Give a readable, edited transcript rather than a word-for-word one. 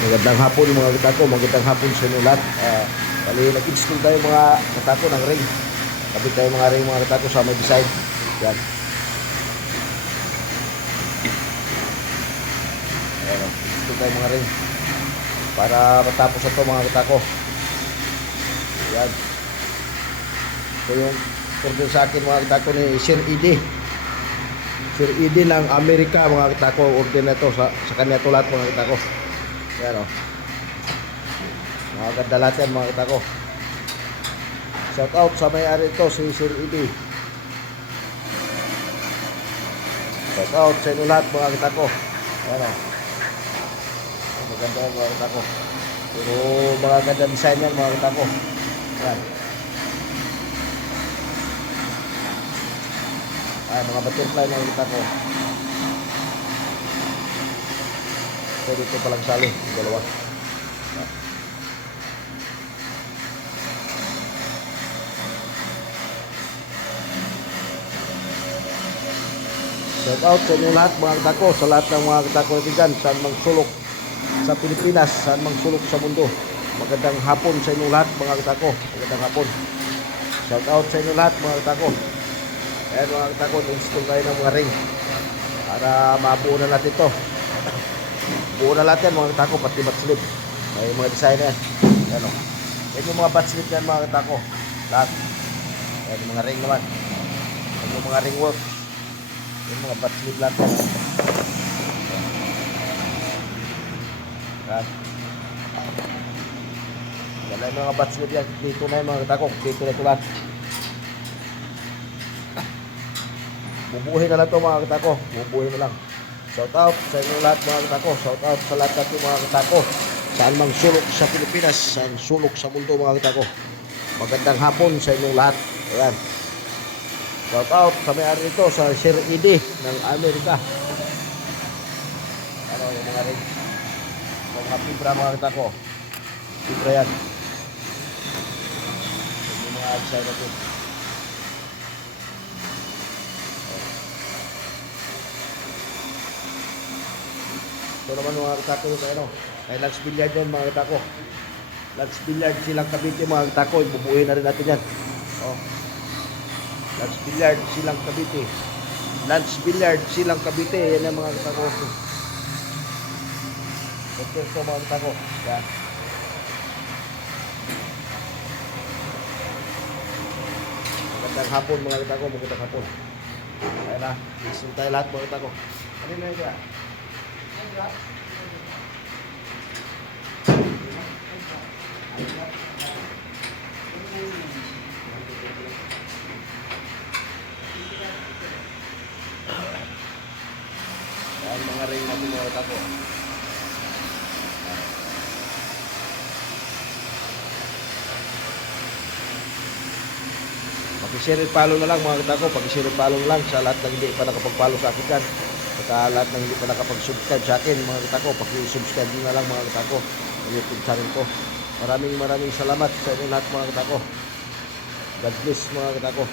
Magandang hapon mga katako, magandang hapon sa inyo lahat. Bali, nag-install tayo mga katako ng ring. Kapit tayo mga ring mga katako sa may design. Yan. Ayan, install tayo mga ring. Para matapos ito mga katako. Yan. Ito yung order sa akin mga katako ni Sir Edi. Sir Edi ng Amerika mga katako. Order na ito sa kanya ito lahat mga katako. Yan o. Mga ganda lahat yan mga katako. Shout out sa may-ari ito si Sir Edi. Shout out sa inyo lahat mga katako. Yan o. Maganda yan mga katako. Pero mga ganda design yan mga katako. Yan. Ay, mga butterfly mga katako. So dito palang sali, dalawa. Shout out sa inyo lahat mga katako, sa lahat ng mga katako natin dyan, saan mang sulok sa Pilipinas, saan mang sulok sa mundo. Magandang hapon sa inyo lahat mga katako, magandang hapon. Shout out sa inyo lahat mga katako. Ayan mga katako, install tayo ng mga ring para mabuo na natin ito. Buo na lahat yan mga katako, pati bat slip. May mga design yan. Ayan o. Yan yung mga bat slip yan mga katako. Lahat. Ayan yung mga ring naman. Ayan yung mga ring work. Yung mga bat slip lahat yan. Ayan. Yan na yung mga bat slip yan. Dito na yung mga katako. Dito na ito lahat. Bubuhin na lang ito mga katako. Bubuhin na lang. Shout out sa inyo lahat mga katako. Shout out sa lahat natin mga katako. Saan mang sulok sa Pilipinas, saan sulok sa mundo mga katako. Magandang hapon sa inyong lahat. Ayan. Shout out sa may-ari nito sa Sir Edi ng Amerika. Ano yung mga ring? Mga fibra mga katako. Fibra yan. Yung mga design natin. Ito naman mga katako yung ano. Ay Lance Billiard yan mga katako. Lance Billiard silang Cavite mga katako. Ibubuhin na rin natin yan. Oh. Lance Billiard silang Cavite. Lance Billiard silang Cavite. Yan ang mga katako. Ito mga katako. Yan. Magandang hapon mga katako. Magandang hapon. Ayan na. Isun tayo lahat mga katako. Ano na yun? Ang mga ring natin mga katako. Pag-share and follow na lang mga katako. Pag-share and follow lang sa lahat ng hindi pa nakapag-follow sa akin dyan. Sa lahat ng hindi pa nakapag-subscribe sa akin mga katako. Pag-subscribe na lang mga katako. Ang YouTube channel ko. Maraming salamat sa inyo lahat mga katako. God bless mga katako.